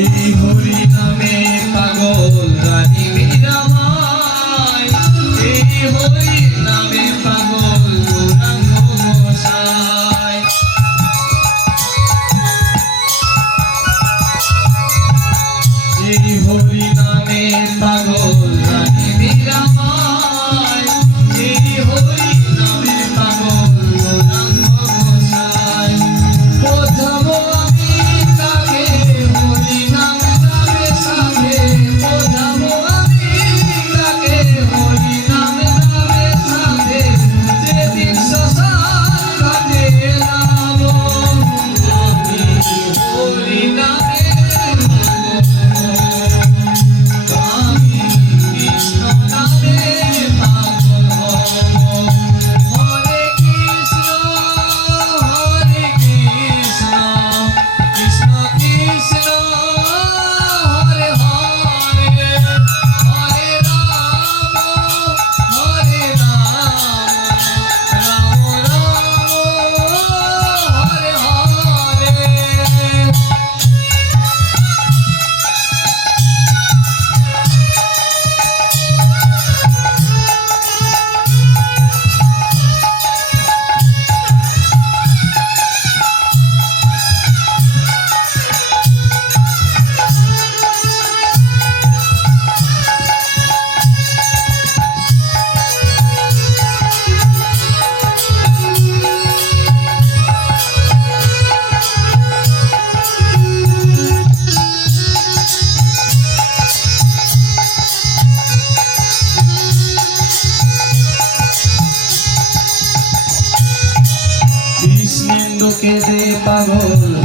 এই হরি নামে পাগল রানী মীরাবাই, এই হরি নামে পাগল গৌরাঙ্গ গোসাই। এই হরি নামে পাগল রানী মীরাবাই, এই হরি নামে পাগল গৌরাঙ্গ গোসাই। বোঝাবো আমি তাকে হরি নাম গাবে সাথে, বোঝাবো আমি তাকে হরি নাম গাবে সাথে, যেদিন শ্মশান ঘাটে যাবো আমি হরি নামে আমি কৃষ্ণ নামে পাগল হব। হরে কৃষ্ণ কৃষ্ণ কৃষ্ণ হরে হরে, হরে রাম রাম রাম হরে হরে। কৃষ্ণেন্দু কেঁদে পাগল